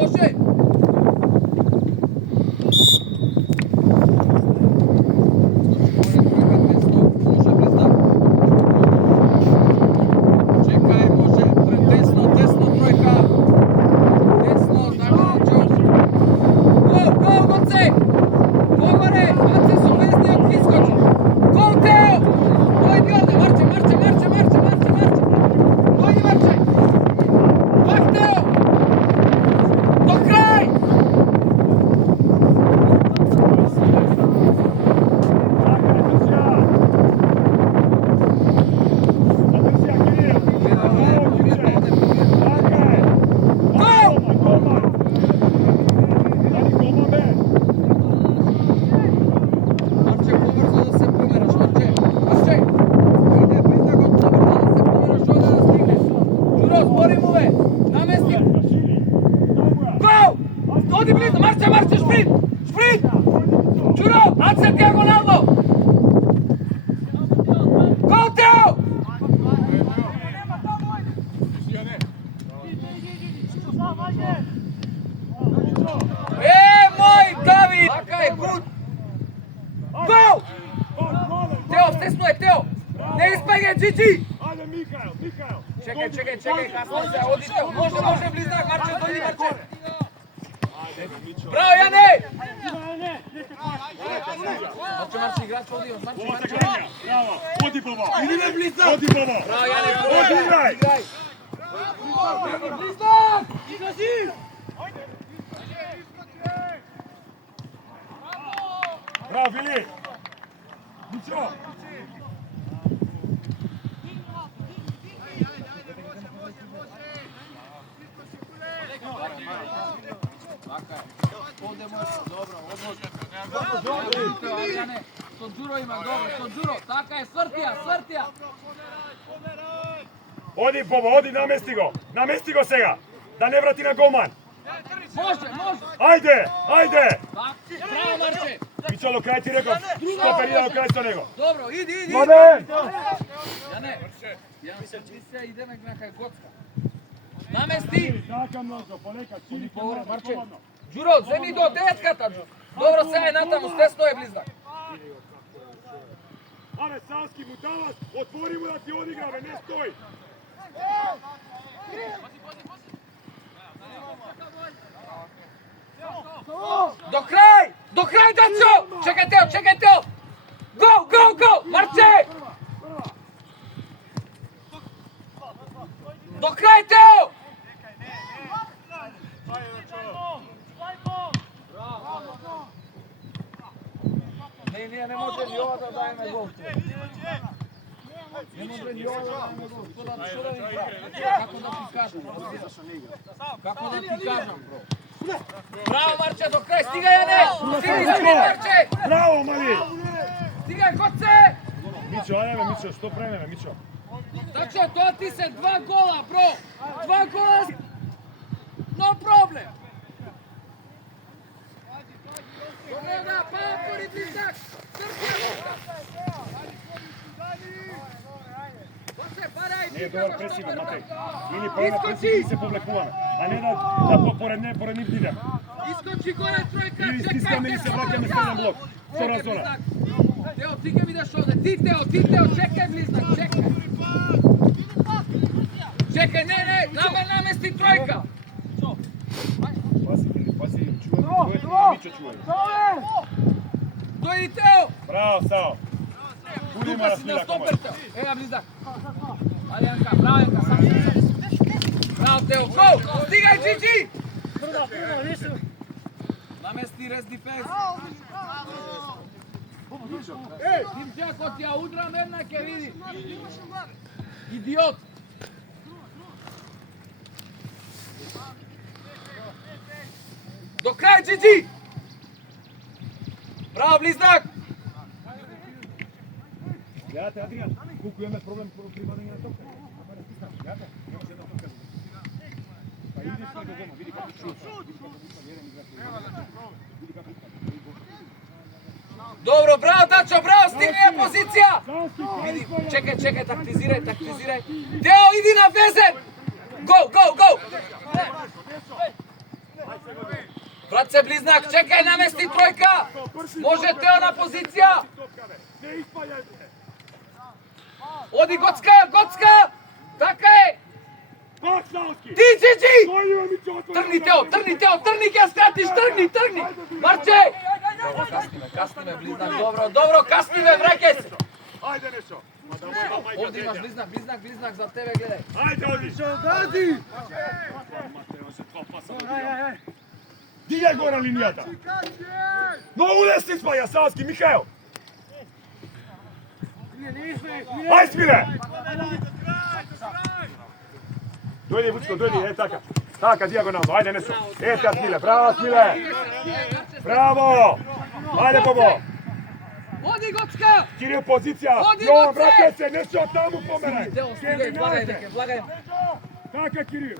Može! Čekaj, može, desno trojka. Desno, Go, Goce! Govore, Mace su vezni ako iskoči. Go, Teo! To je Bjorne, marče! Dojdi, marče! Bak, Teo! Do kraj! Odi blizu, marče, šprint! Đuro, Ace dijagonalno! Go, Teo! Moj David! Takaj, good! Go! Teo, stesnuje, Teo! Ne ispajge, Gigi! Čekaj, kasno se, odi Teo, može, bliznak, marče, dojdi, marče! Bravo, Jane! Marče, igrač, odi, marče. Bravo, odi baba! Idi me bliznak! Odi baba! Bravo, Jane, odi igraj! Bliznak! Izlazi! Bravo, Fili! Mićo! Со Đuro ima dobro, со Đuro, така е, свртија! Оди, Боба, оди, намести го сега! Да не врати на голман! Може! Ајде! Браво, Марче! Мичало, кај ти реков, стопер иде до крај со него! Добро, иди! Младен! Јане, се идеме на кај Гоцка. Намести! Така много, полека, чини Повора, Марче! Đuro, земи до детката! Добро, сега е натаму, стесно е близнак. Абе, Савски му даваш, отвори му да ти одигра, бе, не стои! До крај, Дачо! Чекај, Тео! Го! Марче! До крај, Тео! Не може ли ова да дајме гол? Не може ли ова да дајме гол? Што да ми кажам? Како да ти кажам, бро? Браво, Марче, до крај, стига, Јане! Стига, Марче! Браво, мали! Стига, Гоце! Мичо, ајде, Мичо, што премеме, Мичо? Дачо, тоа ти се 2 гола, бро! 2 гола! No problem! Добре, да, пори близак! Не е добар пресивен, Матеј. Или према пресивен и се повлекуваме, а не да поред нив идеме. Искочи горе тројка, или стискаме и се враќаме среден блок. Втора зона. Тео, ти ке видиш оде. Ти, Тео, чекај близнак, чекај. Чекај, не, намести тројка. Паси, чувај, Мичо чувај. Дојди, Тео. Браво, Сао. Тука си на стоперта. Ева, близнак. Ајде, Јанка, браво, Јанка, сам. Браво, Тео, гол! Стигај, Джиджи! Намести рез дефенс. Тимче, ако ти ја удрам една, ке види. Идиот. До крај, Джиджи! Браво, близнак! Гледате, Адриан, колку имаме проблем по примање на топка. Гледате, имаме една топка. Па иди све до дома, види како шут. Добро, браво, Дачо, браво, стигни ја позиција! Види, чекај, тактизирај. Тео, иди на везен! Go! Ace bliznak, čekaj, namesti trojka! Može Teo na pozicija! Ne ispaljaj! Odi Gocka! Taka je! Pak, Savski! Ti, Gigi! Trni Trni Teo, ja skratiš, trni! Marče! Dobro, kasni me bliznak, dobro, kasni me, vrekaj se! Ajde nešto! Ovdje imaš bliznak za tebe, gledaj. Ajde, odi! Di je gora linijata? Novu lesti spaja, Savski, Mihael! Aj, Smile! Dojdi, Vučko, dojdi, taka dijagonalno, ajde nešto. Eta, Smile, bravo, Smile! Bravo! Ajde, Bobo! Odi Gocka! Kiril, pozicija! Odi, Jovan, Goce! vrate se, nešto tamo pomeraj! Teo, stigaj, blagaj. Така, Кирил.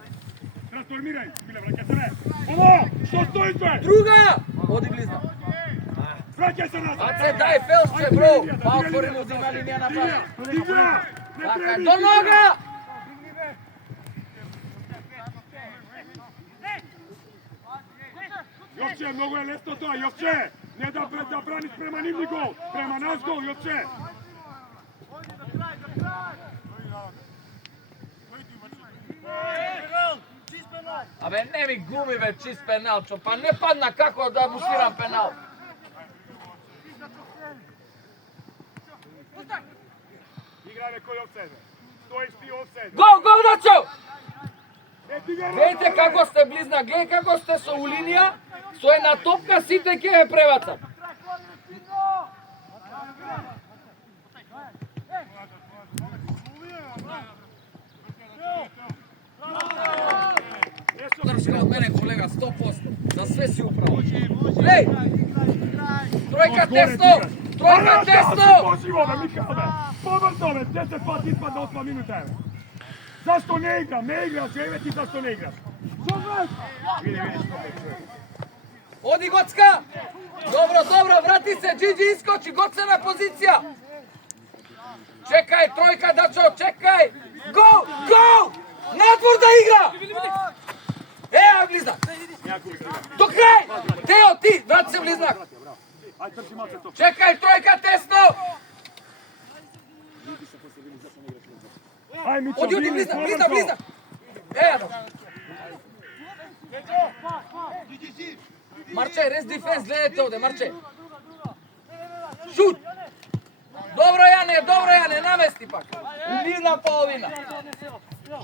Трансформирај, Миле, враќај се ме. Ово, што стоиш бе? Druga! Odi bliznak. Враќај се назад. Ace, daj felšče, bro! Pa otvorimo zima linija na paša. Игра! Не Така je, преби. do noga! Јовче, многу е лесно тоа, Јовче. Не да браниш према нивни гол. Према нас гол, Јовче. Абе, не ми глуми бе чист пенал, чо, па не падна како да му свирам пенал. Играјме кој офсайд. Стоиш ти офсайд. Гол, Дачо! Не ти го Гледайте како сте близна, гледај како сте со у линија, со една топка сите ќе ја пребацат. Држка од мене, колега, 100%. За све си управо. Леј! Тројка тесно! Тројка тесно! Поживо бе, Михале! Побрзо бе, 10 пати испадна 8 минута е. Зашто не играм? Не играш, еве ти зашто не играш. Види, Оди Гоцка! Добро, врати се, Джиджи искочи, Гоце на позиција! Чекај, тројка, Дачо, чекај! Гол! Надвор да игра! Еа, близнак! До крај! Тео, ти, врати се близнак! Чекај, тројка тесно! Ај, Мичо, Оди, близнак! Еа, Дачо! Марче, рез дефенс, гледайте овде, Марче! Шут! Добро, Јане, намести пак! Убивна половина!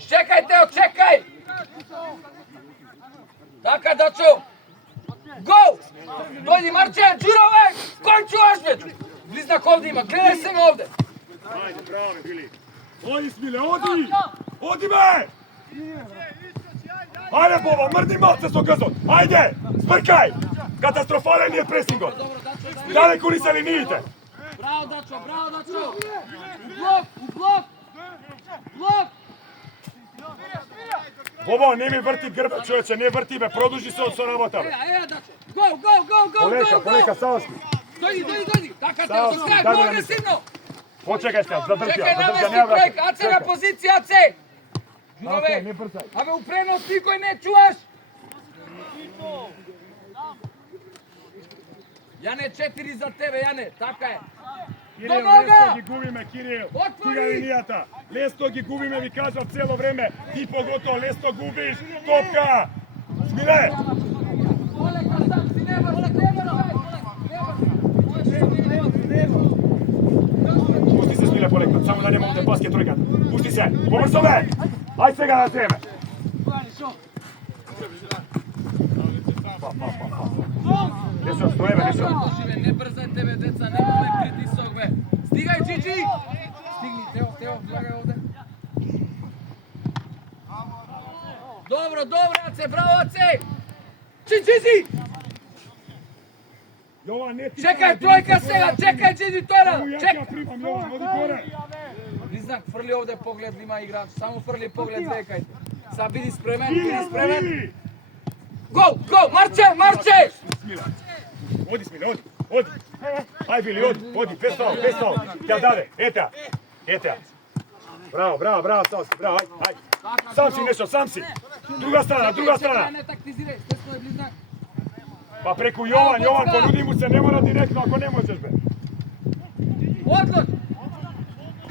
Чекај, Тео, чекај! Така, Дачо! Гол! Дојди, Марче, джурове! Кончуваш, бе! Близнак овде има, гледај се ме овде! Ајде, браво, Били! Оди, Смиле, оди! Оди, бе! Ајде, Боба, мрди малце со газот! Ајде, смркај! Катастрофален е пресингот! Далеку ни се линиите! Браво, Дачо! У блок! Боба, не ми врти грба, човече, не врти, бе, продужи се со работа, бе! Еа, Дачо! Гол! Полека, Савски! Дојди! Така, Тео, до крај, гол агресивно! Почекај сега, задржи Чекај, ја, намести не врати. тројка, Аце на позиција, Аце! Аце, не брзај. Абе, у пренос никој не чуваш! Јане, 4 за тебе, Јане, така е. До Кирил, нога! лесто ги губиме, Кирил. Отвори! Стига линијата. Лесто ги губиме, ви кажав цело време. Ти поготово лесто губиш. Топка! Смиле! Полека сам си не Пусти се, Смиле, полека. Само да нема овде баске тројката. Пусти се. Побрзо, бе! Ај сега да земе. Нешо, стоеме, нешо. Не брзај тебе, деца, не може притисок, бе. Стигај, Джиджи! Стигни, Тео, влагај овде. Добро, Аце, браво, Аце! Джиджи! Јован, не ти... Чекај, тројка сега, чекај, Джиджи, тојра! Само ја Чек! ќе примам, Јован, оди горе. Близнак, фрли овде поглед, има играч. Само фрли поглед, векај. Са биди спремен, Вили! Гол, Марче! Смиле. Оди, Смиле, оди. Ај, Вили, оди, без фаул. Ја даде, ете. Браво, Савски, браво, ај. Сам си нешо, сам си. Друга страна. Не тактизирај, стесно е близнак. Pa preko Jovan, ponudi mu se, ne mora direktno ako ne možeš be. Odlot!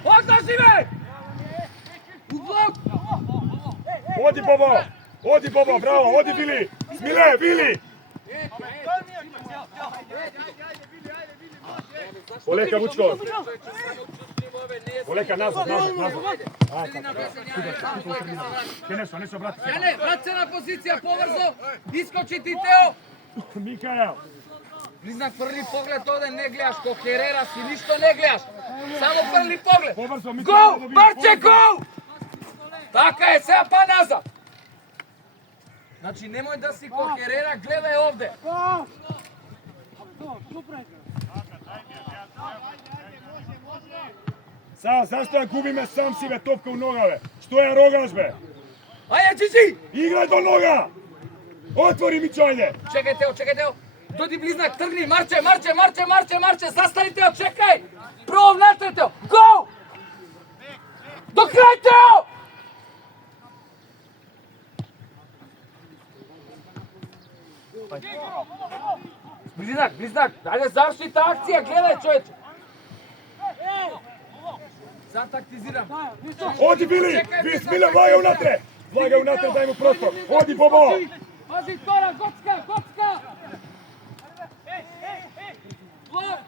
Odloži me! U blok! Odi Bobo, bravo, odi Vili! Smile, Vili! Oleka, Vučko! Oleka, nazad. Nešto, brati se. Jane, vracena pozicija, povrzo! Iskoči ti Teo! Mikael! Bliznak, prvi pogled ovde, ne gledaš ko Herrera si, ništo ne gledaš. Samo prvi pogled. Go! Barče, go! Taka je, сега pa nazad. Znači, nemoj da si ko Herrera, gledaj ovde. Sao, zašto ja gubi me sam si be topka u nogave? Što ja rogaš be? Ajde, Čiči! Igraj do noga! Otvori mi čajlje! Čekaj, Teo. Dodi bliznak, trgni, marče, zastani Teo, čekaj! Prvom natre, Teo, go! Do kraj, Teo! Bliznak, dajde završi ta akcija, gledaj čovječe! Sad taktiziram. Odi Vili! Vi Smile, vlaga unatre, daj mu prostor! Odi Bobo! Pazi, Tora, kocka! Blok!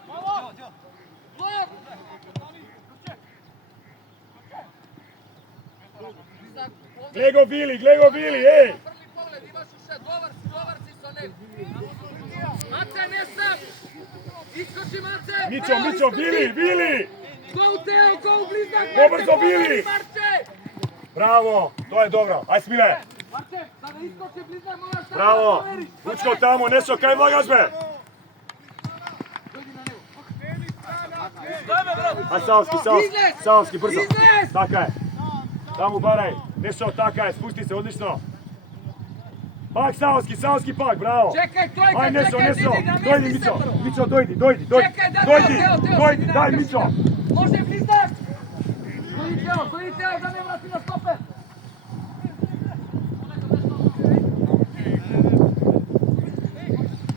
Glego Vili, ej! Prvi pogled, imaš uše, dobar si sa nego. Mace, ne sam! Iskoči Mace! Mićo, Vili! Go Teo, bliznak! Pobrzo, Vili! Marče! Bravo, to je dobro. Aj Smile! Marče, sada iskoči bliznak, moraš samo Bravo! da poveriš. Vučko tamo, Nešo, kaj vlagaš be? Dojdi na nebo. Aj Savski, brzo! Izlez! Taka je! Tamo baraj! Nešo, taka je, spusti se, odlično! Pak Savski, pak, bravo! Čekaj, trojka, Aj Nešo, didi, dojdi namesti se prvo. Mićo, dojdi! Čekaj, Teo, Dojdi, daj Mićo! Može bliznak! Koji Teo, da ne vrati na stope!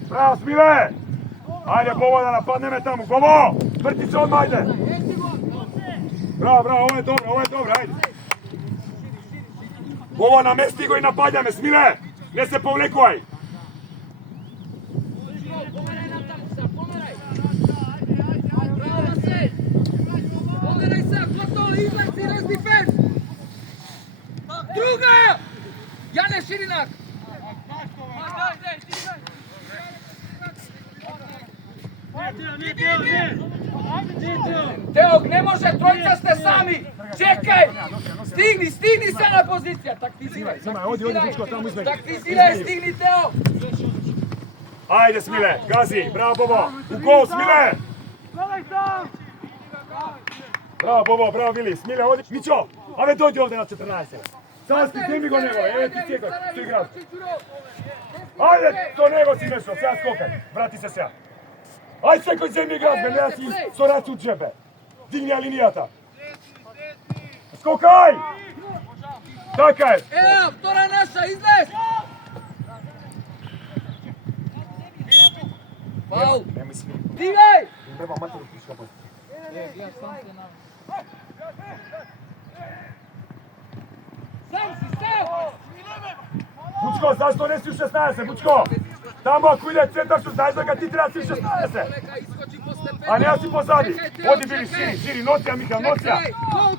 Bravo, Smile! Ajde, Bobo, da napadne me tamo, Bobo! Vrti se odmah, ajde! Bravo, ovo je dobro, ajde! Bobo, namesti go i napadja me, Smile! Ne se povlekuj! Pomeraj nam tamo sad, pomeraj! Bravo, Vasej! Pomeraj sad, gotovo, izlezi, rez defense! Druga! Jane Širinak! Teo, ne može, trojica ste sami! Čekaj! Stigni sada pozicija! Taktiziraj! Odi, Vučko, tamo izbeg! Taktiziraj, stigni Teo! Ajde, Smile, gazi, bravo, Bobo! U gol, Smile! Bravo, Bobo, bravo, Vili, Smile, odi! Mićo, ave dođi ovdje na 14. Savski, snimi go nego, evo ti sjekaj, tu igraš. Ajde, to nego si Nešo, sada skokaj, vrati se sada. Ajde sve koji zemlji igraš, be, nema si soraci u džebe. Digni linijata. Skokaj! Taka je! Evo, Tora naša, izlez! Faul! Digaj! Sam si, stav! Vučko, zašto ne si u 16, Vučko? Tamo ako ide centar što znaš da ga ti treba si u 16. A ne si pozadi. Odi Vili, širi, nocija Mikael, nocija. Go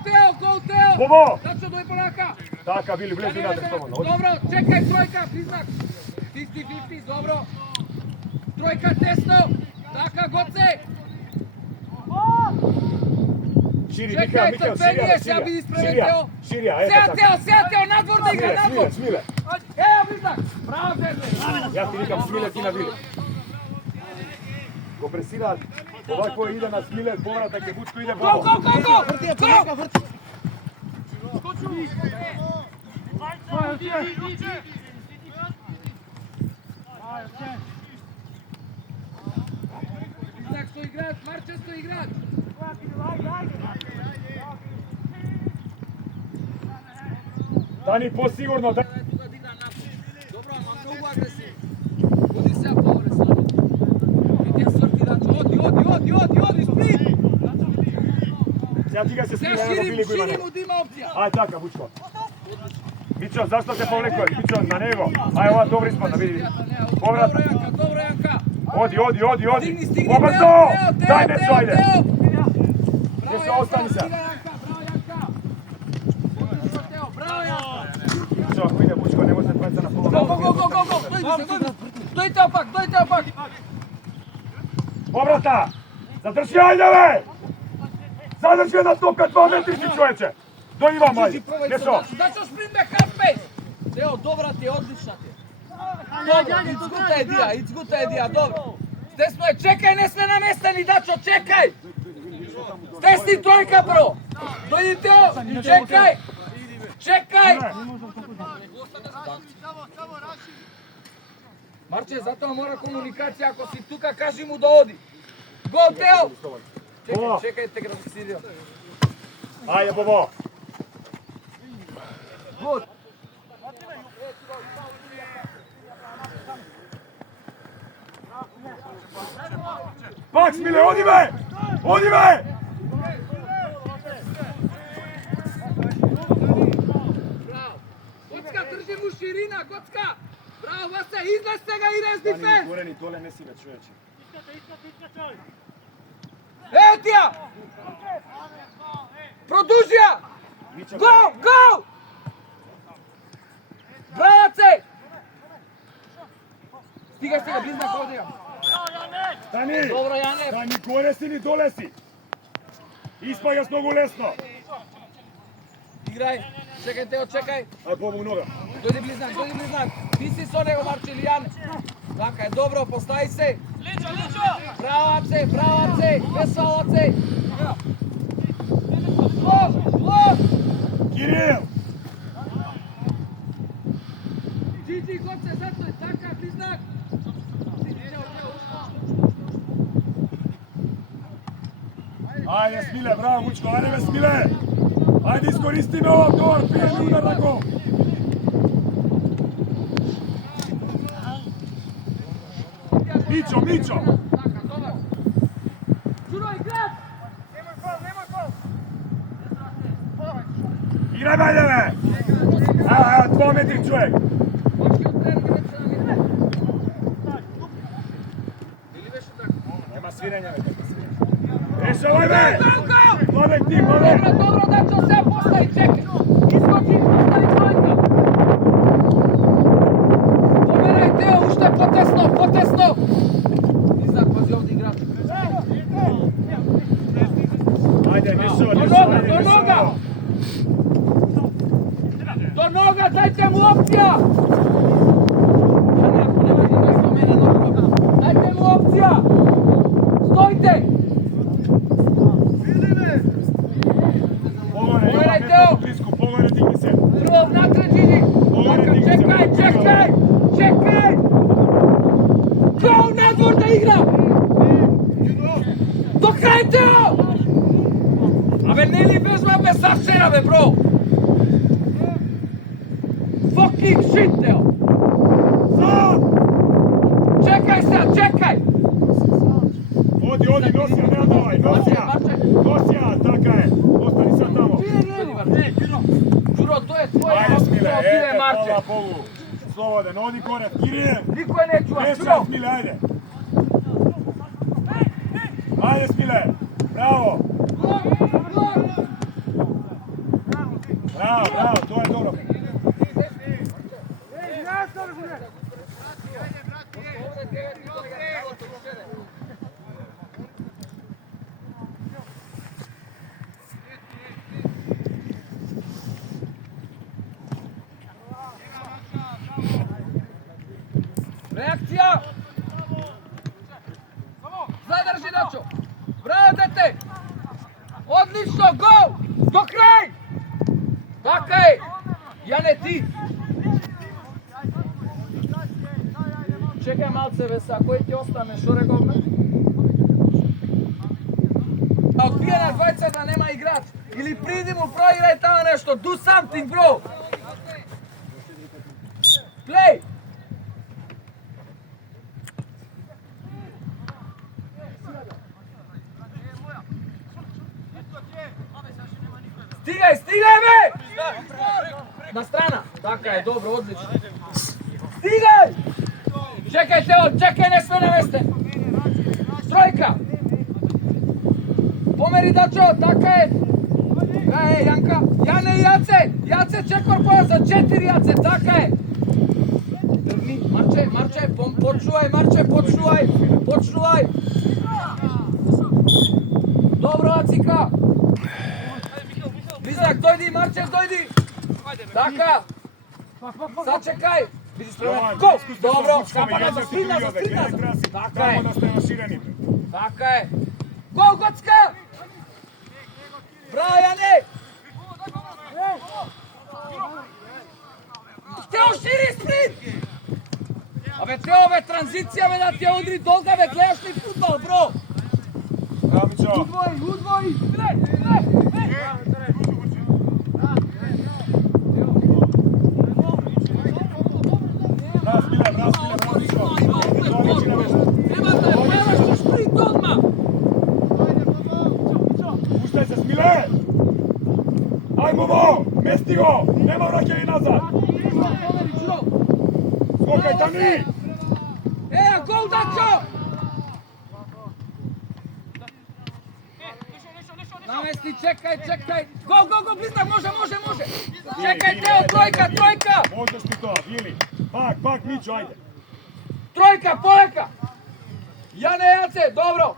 Teo! Bobo! Dačo doj polaka! Taka, Vili, vlezi natrag s tobom. Dobro, čekaj, trojka, bliznak. 50-50, dobro. Trojka tesno. Taka, Goce. Širi, Čekaj, Mikael, trpenije, ja bi ispravio Teo. Širija, eto tako. Seja Teo, nadvor da igra, nadvor. Smile. Evo, bliznak. Bravo, Zezde. Ja ti nikam Smile, ti na Vili. Ko presira, ovako ide na Smile, povratak je Vučko, ide Bobo. Go! Bliznak sto igrač, Marče sto igrač. Dani posigurno, da... Dobro, mam drugu agresiju. Budi se povre, Сега ти га се Сега смија, едно били го има шири него. му да има опција. Ај така, Бучко. Мичо, зашто се повлекува? Мичо, на него. Ај, ова добро испадна, види. Поврат. Добро, Јанка. Оди. Стигни, Побрзо! Тео, Дај мечо, ајде. Браво, Где се остани се? Браво, Јанка. Мичо, ако иде Бучко, не може да праца на пола. Го. Дојте опак. Поврата! Задржи, ајде, бе! Задржи една топка, 2 метри си, човече! До имам, ајде. Нешо? Зачо спринт бе half pace? Тео, добра ти е, одлична ти е. Добро, it's good idea, добро. Стесно е, чекај, не сме наместени, Дачо, чекај! Стесни тројка, бро! Дојди, Тео, чекај! Марче, затоа мора комуникација, ако си тука, кажи му да оди. Го, Тео! Чекај, те да се сидио. Ајде, Бобо! Гуд! Пак, Смиле, оди, бе! Оди, бе! Браво! Гоцка, држи му ширина, Гоцка! Браво, Васе, излез сега и рез дифенс! Горени, доле не си, бе, човече. Ео ти ја! Продужи ја! Го! Браво, Цеј! Стига, близнак, оди ја! Стани! Добро, Јане! Да, ни горе си, ни доле си! Испагаш многу лесно! Играј! Чекај, Тео, чекај! Ај, Бобо, нога! Дојди близнак! Ти си со него, Марче, или Јане? Така е, добро, постави се! Личо! Браво, Цеј! Весела, Цеј! Лов! Кирил! Джиджи, Гоце, зато е така, близнак! Ајде, Смиле, браво, Вучко, ајде, бе, Смиле! Ајде, искористи ме ова, добар, пријели удар на гол! Мичо! Така, добар! Джуро, играч! Немој фал! Играј, бајде, бе! А, 2 метри, човек! Очки од тренер, рече на миле. Или беше така? Нема свирење, бе, така свирење. Решавај, бе! Гол! Младек ти, младек! Добро, Дачо, сега постави, чекай! Искочи, постави тројка! Померај, Тео, уште потесно! Близнак, пази овде играч. Ајде, нешо, До нога, дајте му опција! Ако нема да играј со мене, дајте му опција! Стојте! Померај, Тео! Близко, померај, дигни се! Прво, напред, Джиджи! Чекај! Гол, надвор да игра! До крај, Тео! Абе, не ли вежба бе савчера, бе, бро? Fucking shit, Тео! Чекај сега, чекај! Оди, носи ја, не давај, носи ја, така е, остани сад тамо. Джуро, тоа е твоја Ајде, Смиле, опција, Марче. фала Богу. Слободен, оди горе, Кирие. Никој не чува, Нешо, Джуро! Смиле, ајде. Ајде, Смиле, браво. Браво, тоа е добро. Реакција! Задржи, Дачо! Браво, дете! Одлично, гол! До крај! Така е! Јане, ти! Чекај малце, бе, са, кој ти остане, шо рековме? Одбиена двојца да нема играч. Или приди му, проиграј таа нешто. Do something, bro! Play! Стигај, стигај, бе! На страна. Така е, добро, одлично. Стигај! Чекај, Тео, чекај, не сме на месте. Тројка. Помери, Дачо, така е. Е, Јанка. Јане и Јаце. Јаце, чекор поја за 4, Јаце, така е. Тргни, Марче, почувај, Марче, почувај. Добро, Ацика. Близнак, дојди, Марче, дојди. Така. Сачекај. Биди спремен. Го! Добро, скапа назад, сприна назад. Така е. Така е. Го, Гоцка! Браво, Јане! Тео, шири спринт! Абе, Тео, бе, транзиција, бе, да ти ја удри долга, бе, гледаш ли футбол, бро? Браво, Мичо. Удвој! Треба да певаш шпринт одма! Пуштай се, Смиле! Ајмо во! Мести го! Нема враќање назад! Скокај, Тани! Еа, гол, Дачо! Намести, чекај! Го, близнак, може! Чекај, Тео, тројка! Можеш ти тоа, Вили! Пак, Мичо, ајде! Тројка, полека! Јане, Јаце, добро!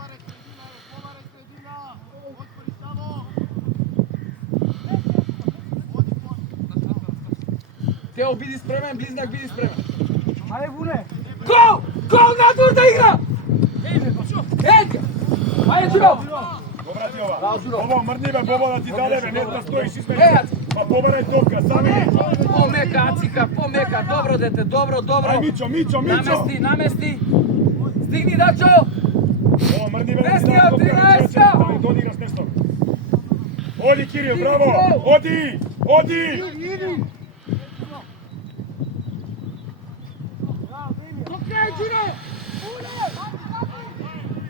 Тео, биди спремен, близнак, биди спремен. Ајде, Вуне. Гол, надвор да игра! Ејте! Ајде, Джиро! Добра ти ова! Браво, Джиро! Бобо, мрни бе, Бобо, да ти даде бе, не да стоиш измени Ејац! се! Па побарај топка, сами! Помека, Ацика, помека, добро дете, добро! Ај, Мичо! Намести! Стигни, Дачо! Бобо, мрни бе, да ти Вестија, даде топка, 13-та! да не додиграш нешто! Оди, Кирил, браво! Оди! Окей, Джиро!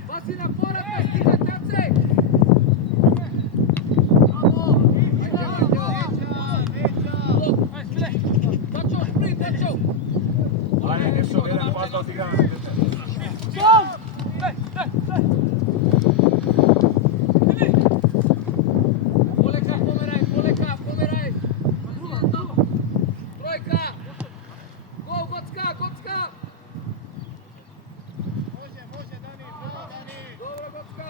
Паси на пората, стига, Јаце! Дачо, шпринт, Дачо! Ајде, нешто, еден пас да одиграме. Полека, померај! Тројка! Гол, Гоцка! Добро, Гоцка!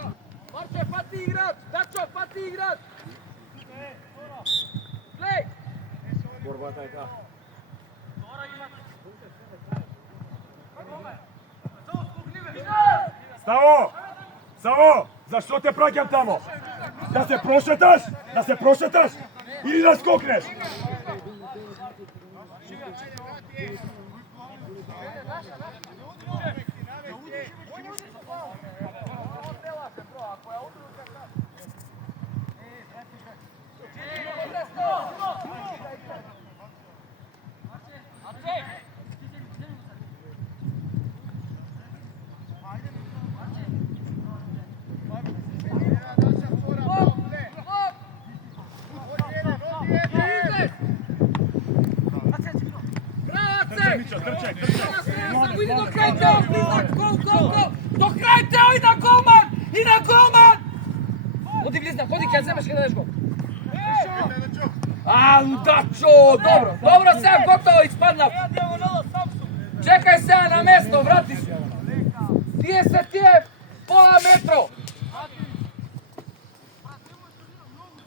Марче, пати играч! Дачо, пати играч! Глеј! Борбата е таа. Саво! Зашто те праќам тамо? Да се прошеташ? Или да скокнеш? Трчај! Иди до крај, Тео, близнак! Гол! До крај, Тео, и на голман! Оди, близнак, оди, ќе земеш, ќе дадеш гол. Дачо! Добро, сега готово, испаднав. Чекај сега на место, врати се. Тие се пола метро.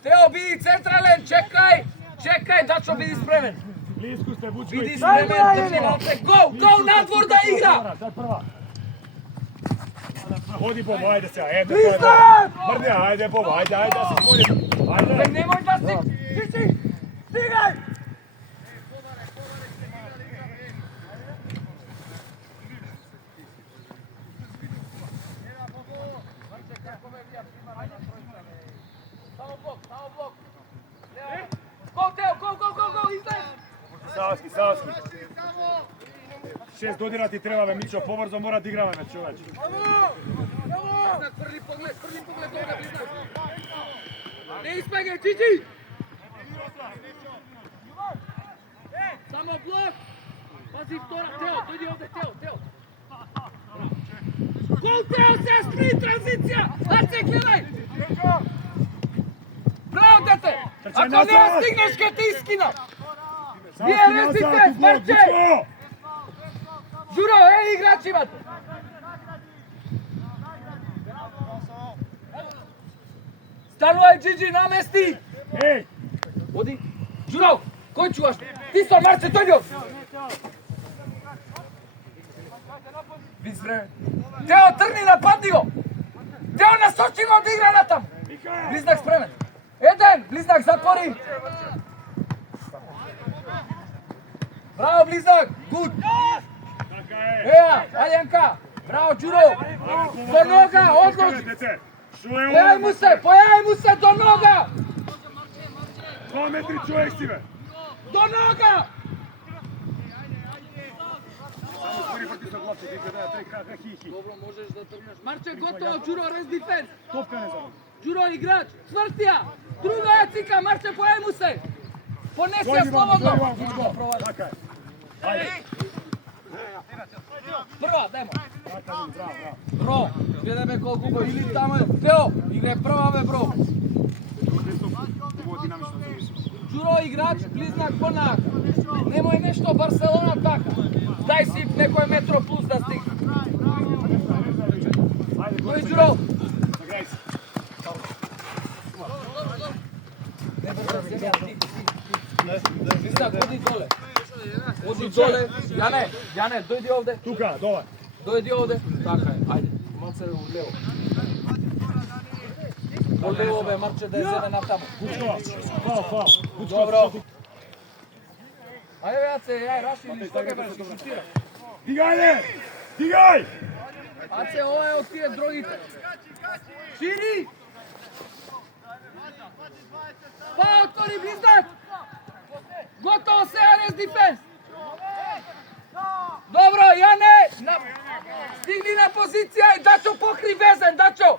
Тео, биди централен, чекај, Дачо, биди спремен. Близко сте, Вучко. Биди спремен, трчи малце. Гол, надвор да игра! Оди, Бобо, ајде сега, ете. Близнак! Мрне, ајде, Бобо, ајде да се спорим. Бе, немој да си... Стигај! Само блок! Гол, Тео, гол, излез! Савски. 6 додира ти треба, бе, Мичо, побрзо мора да играме, бе, човече. Близнак, фрли поглед долга, близнак. Не испегај, Чичи! Само блок! Пази втора, Тео, дојди овде, Тео. Гол, Тео, се спри, транзиција! Аце, гледај! Браво, дете! Ако не ја стигнеш, ке те искина! Вие рестите, Марче! Журо, играч имате! Станувај, Джиджи, намести! Еј! Оди! Журо, кој чуваш? Ти со Марче, дојди овде! Бистре! Тео, трни, нападни го! Тео, насочи го да игра натаму! Близнак спремен! Еден! Близнак, затвори! Браво, близнак! Гуд! Еа, Алјанка! Браво, Джуро! До нога, одложи! Појај му се до нога! 2 метри човек си, бе! До нога! Само спори врти со главче, дека да трека хихи. Добро, можеш да тргнеш. Марче, готово, Джуро, рез дефенс! Топка не забав. Джуро, играч! Свртија! Друга ја цика, Марче, појај му се! Понеси ја слободно! Така е. Ајде. Прва, дај му! Браво. Бро, гледаме колку го или тамо е. Тео, игре прва, бе, бро! Джуро, играч, близнак понака. Немој нешто Барселона така. Дај си некој метро плюс да стигне. Кој Джуро? Заграј се. Близнак, оди доле. Оди доле. Јане, дојди овде. Тука, доле. Дојди овде. Така е, ајде. Малце улево. Улево бе, Марче, да ја зеде натаму. Бучко. Фал. Бучко. Добро. Ајде, Јаце, јај, Раши, што ке беше, шутира. Дигај! Аце, ова е од тие другите. Шири! Па, отвори близнак! Готово се, Арес дефенс! Добро, Јане! Стигни на позиција и Дачо покри везен, Дачо!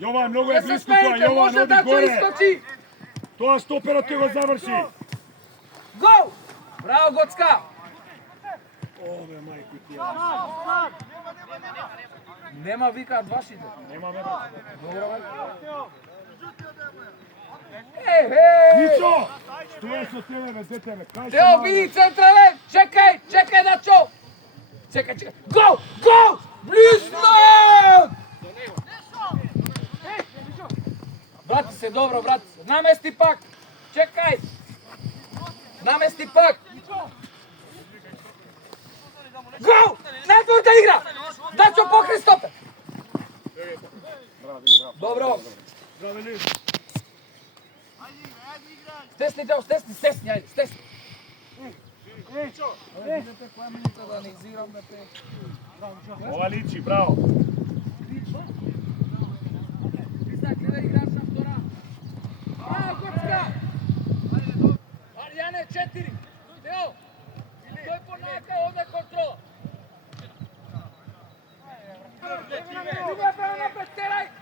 Јован, многу е Не се близко тоа, смејте, Јован, може оди Дачо горе. искочи! Тоа стоперот ќе го заврши. Гол! Браво, Гоцка! Ове, мајко ти. Нема викаат вашите. Нема ме, брат. Добро, бе. Ничо! Што е со тебе, бе, дете, бе? Кај Тео, види централен! Чекај, Дачо! Чекај! Гол! Близнак! Врати се, добро, врати се. Намести пак! Чекај! Намести пак! Гол! Најдвор да игра! Дачо, покри стопе! Добро! Стесни, Тео, стесни, ајде, стесни! Која минута да не изиграм, да те... Ова личи, браво. Близнак, гледа играч на втора. Гоцка! Јане, 4. Тео, тој понака, овде контрола.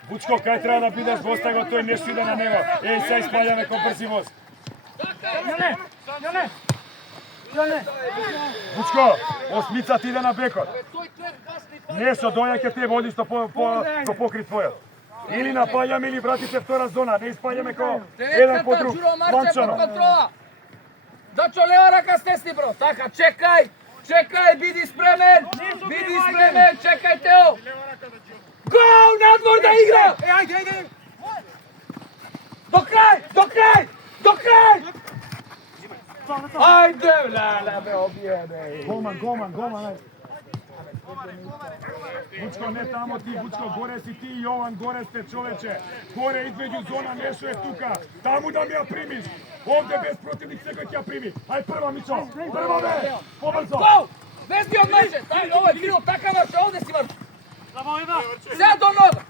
Бучко, кај треба да бидеш госта, го тој нешто иде на него. Еј, сега испаѓаме ко брзи воз. Бучко, осмица ти иде на бекот. Нешто доја ќе те води што ко покри твојот. Или напаѓаме или вратите втора зона, не испаѓаме ко еден по друг. Джуро Марче под Ланчано. контрола. Дачо, лева рака стесни, бро. Така, чекај, биди спремен, чекај, Тео. Гол, надвор да игра! Ајде! До крај! Ајде, леле, бе, обие, бе. Голман, ајде. Бучко, не тамо ти, Бучко, горе си ти и Јован, горе сте, човече. Горе измеѓу зона, нешто е тука. Таму да ми ја примиш. Овде без противник секој ќе ја прими. Ај прва, Мичо, прва, бе, побрзо. Гол! Везди од Марче, овој Кирил, така Марче, овде си Марче. Сега до нога.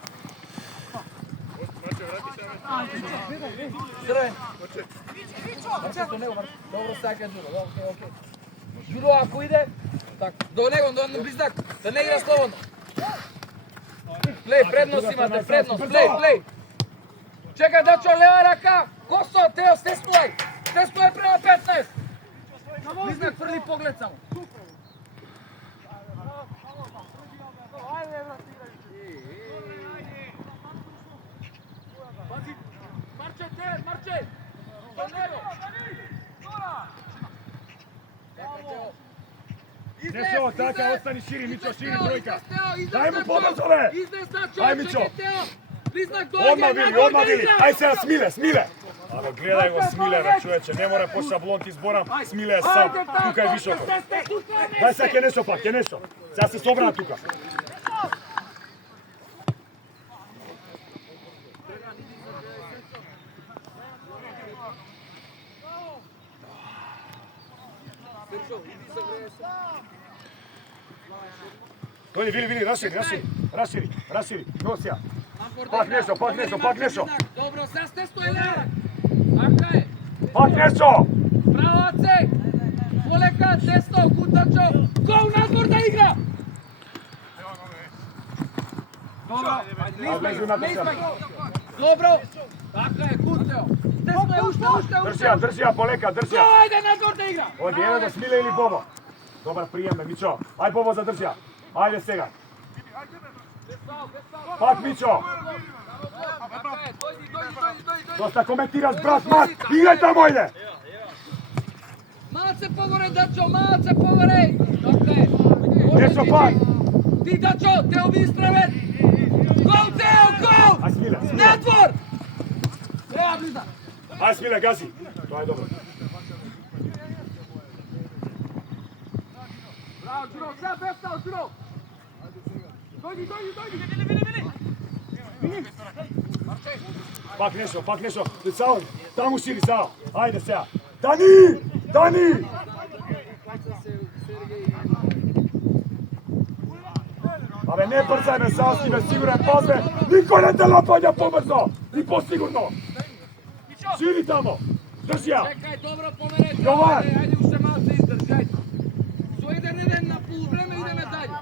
Зрвен. Марче, до него, Марче. Добро, сега Джуро, окей. Джуро, ако иде, така, до него, до близнак, да не игра слободно. Плей, предност имате, плей. Čekaj, Dačo, leva raka. Koso, Teo, stesnuj prema 15. Bliznak frli pogled samo. Pazi, Marče, Teo, Marče. Do njega. Nešo, taka, ostani širi, Mićo, širi brojka. Daj mu pomoć ove! Aj, Mićo! Odmah vili, aj se smile! Ali gledaj go smile, čoveče, ne mora po šablon ti zboram, smile je sam, tuka je više oko. Daj sad Kenešo pa, Kenešo, sad se sobrana tuka. Dolje, vili, raširi, nosija. Pak Nešo. Dobro, sad stesnuj leva. Taka je. Pak Nešo! Bravo, Acek! Poleka, desno, Kutačo! Go, nazvor da igra! Dobro! Taka je, Kuteo! Desno je, ušte! Držija, Poleka, držija! Go, ajde, nazvor da igra! Ovdje, jedan da Smile ili Bobo. Dobar prijeme, Mićo. Aj Bobo za držija. Ajde Sega. Pak Mićo! Dosta komentiraš, brat, mat! Igraj tamo, ide! Malce pogore, Dačo, malce pogore! Dakle, Nešo, pak! ti, Dačo, Teo bi ispraven! Go, Teo, go! Aj Smile! Natvor! Treba bliznak! Aj Smile, gazi! To je dobro. Bravo, Đuro, sad bestao, Đuro! Dojdi! Pak Nešo, Sao, tamo širi, Sao. Ajde, Sao. Dani! Ave, ne brzaj me, Sao, si me siguran, pazme! Niko ne te lapanja pobrzo! Ni posigurno! Širi tamo! Držija! Čekaj, dobro pomeraj, Jovan! ajde ušte malo se izdrži, ajde. Svojden ide na poluvreme, ideme dalje.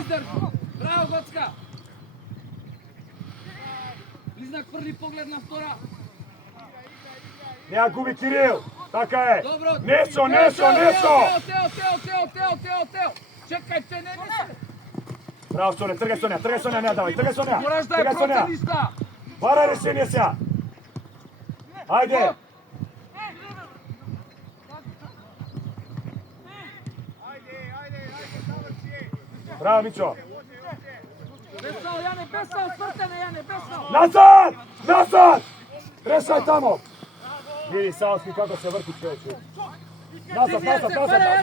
Izdrži, bravo Gocka. Bliznak prvi pogled na vtora. Nema gubi Kiril! Taka je! Dobro. Nešo! Teo. Čekaj, te ne misle. Bravo, Sonja, trgaj Sonja, ne davaj, trgaj Sonja! Moraš da je protivništa. Varaj rešenje se! Ajde! Bravo, Mićo! Besao, Jane, besao, svrtene, Jane, besao. Nazad! Rešaj tamo! Vidi, Savski kako se vrti čovječe. Nazad, Jace,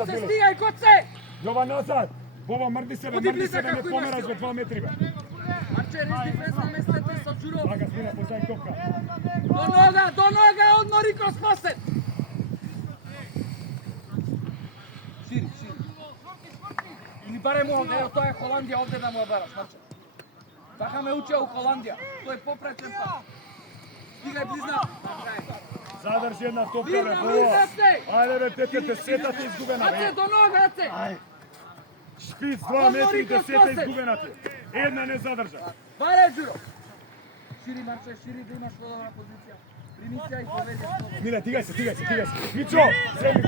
bili. stigaj, Goce! Jovan, nazad! Boba, mrdi se, Budi ne blizak kako imaš pomeraš to. ve 2 metri. Marče, rešti presna mestete sa Đurom. Aga, Smina, pozaj topka. Do noga, odmori kroz posed. Širi. Ili barem ovdje, evo to je Holandija, ovdje da mu obaraš, Marče. Така me učio u Holandija, to je poprečen pas. Stigaj bliznak. Zadrži jedna topka, Mirna, be, mirna se! Ajde, be, te seta izgubena, Ace, do noga, Ace! Špic, 2 metri, 10 izgubena ti. Jedna ne zadrža. Bare, Đuro! Širi, Marče, širi da imaš vodovna pozicija. Primicija i povedi. Mile, tigaj se. Mićo, sredi.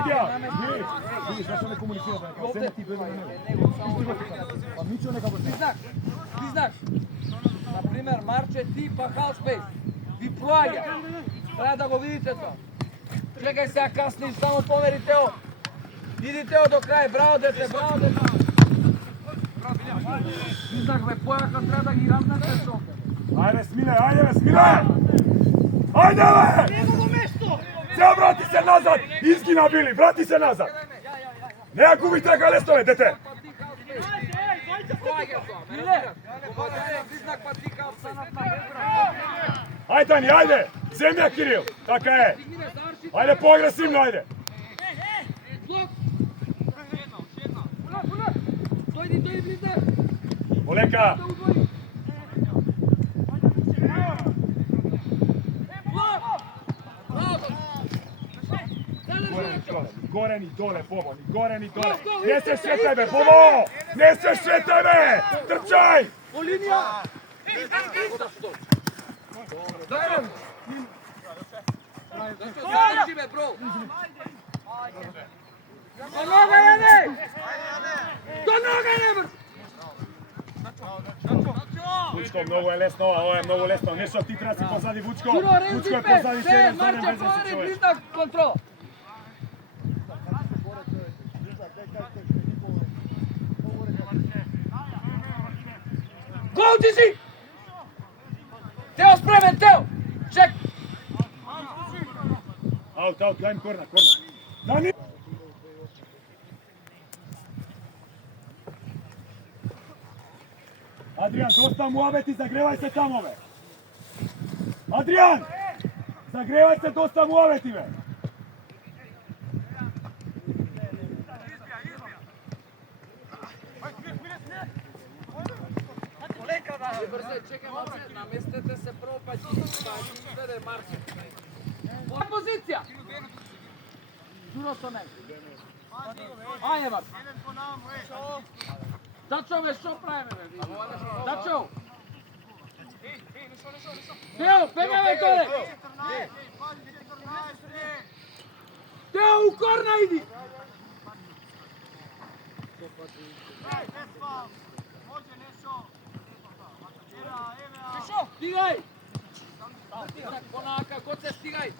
Idija, vidiš, zašto ne komunicira da kao sene ti gleda na njegu. Pa Mićo neka bude. Bliznak. Na primjer, Marče, ti pa half space. Vi proaja. Treba da go vidite to. Čekaj se, ja kasniš, samo pomeri Teo. Idi Teo do kraja, bravo dete. Bliznak, pojaka treba da gi raznate to. Ajde, Smile! Ajde, le! Sve, vrati se nazad! Izgina bili, vrati se nazad! Ne gubi traka lestove, dete! Ajde, Tani, ajde! Zemlja, Kiril! Taka je! Ajde, poagresivno, ajde! Dojdi, bliznak! Oleka! Gore ni dole, Bobo, ni gore ni dole. Ne se šetaj me, Bobo! Ne se šetaj me! Trčaj! По линија! Дај нам! Задржи ме, бро! До нога, Јане! До нога, Јане! Вучко, многу е лесно, ова е многу лесно. Нешто ти треба си позади Вучко. Дуро, Вучко е Ренци позади пет, 7-7 Марче, без да повери, се човек. близнак, контрола. Гол, Джизи! Тео спремен, Тео! Чек! Аут, дајм корнер. Дани! Адриан, доста муабети, загревај се тамо, бе! Адриан! Загревај се, доста муабети, бе! Брзе, чекай малце, наместете се прво па ќе изгледе Марче. Која позиција? Дуро со мене. Ајде, Марче. Дачо, бе, шо правиме, бе? Дачо! Тео, пега, бе, торе! Тео, у корна иди! Стигај! Конака, Гоце, стигај!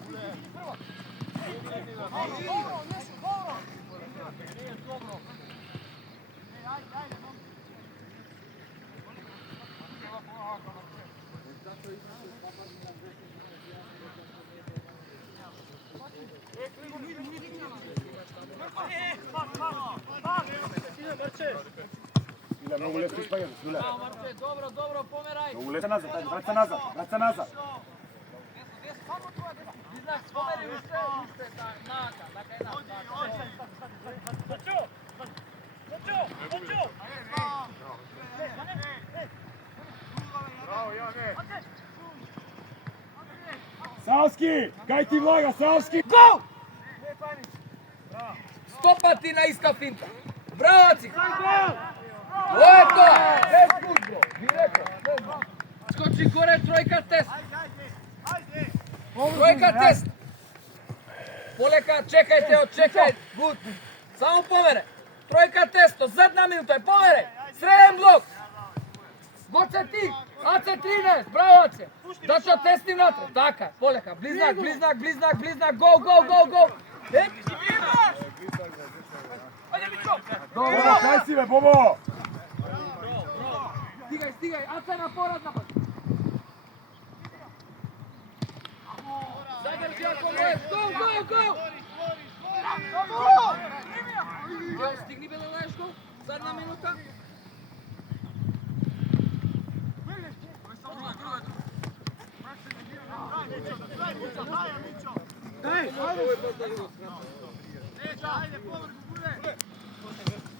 Иле, многу лесно испаѓаш, Иле. Марче, добро, добро, померај! Многу лесно назад, ајде, враќа назад, враќа назад. Близнак, помери уште, нака, така е Савски, кај ти влага, Савски? Гол! 100 пати на иска финта. Браво, Цик! Тоа е тоа! Без футбол! Ви реков, скочи горе, тројка тест. Тројка тест. Полека, чекајте, чекај. Гуд. Само повере. Тројка тест, задна минута, повере. Среден блок. Гоце ти, АЦ-13, браво Аце. Дачо тести натре, така, полека. Близнак, близнак, близнак, близнак, гол, гол, гол, гол. Бобо, кај си, бе, Бобо? Стигај, стигај, Аце на порадна пат. Задржи ако можеш, гол, гол, гол! Гол, стигни бе да најеш гол, задна минута.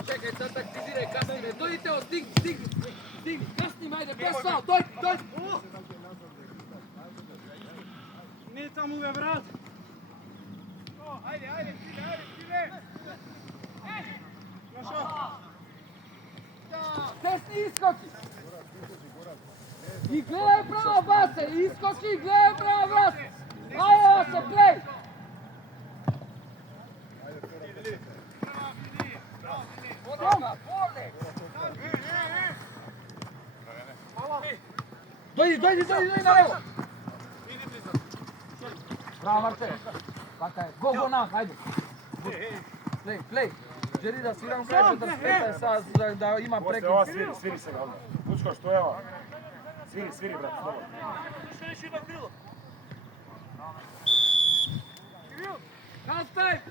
Чекај, sad taktizирај, касни бе, дојдите, стигни, касни, ајде, без фал, дојди. Не таму бе, брат. Ајде, стине. Тесни искоки. И гледај право Васе, искоки и гледај право Васе. Ајде Васе, плей. Дојди на лево. Браво, Марче. Така е. Го нам, ајде. Плей. Жери да свирам крај 45 да имам После прекин. ова свири сега, одма. Вучко, што е ова? Свири, брат, слободно. Half time.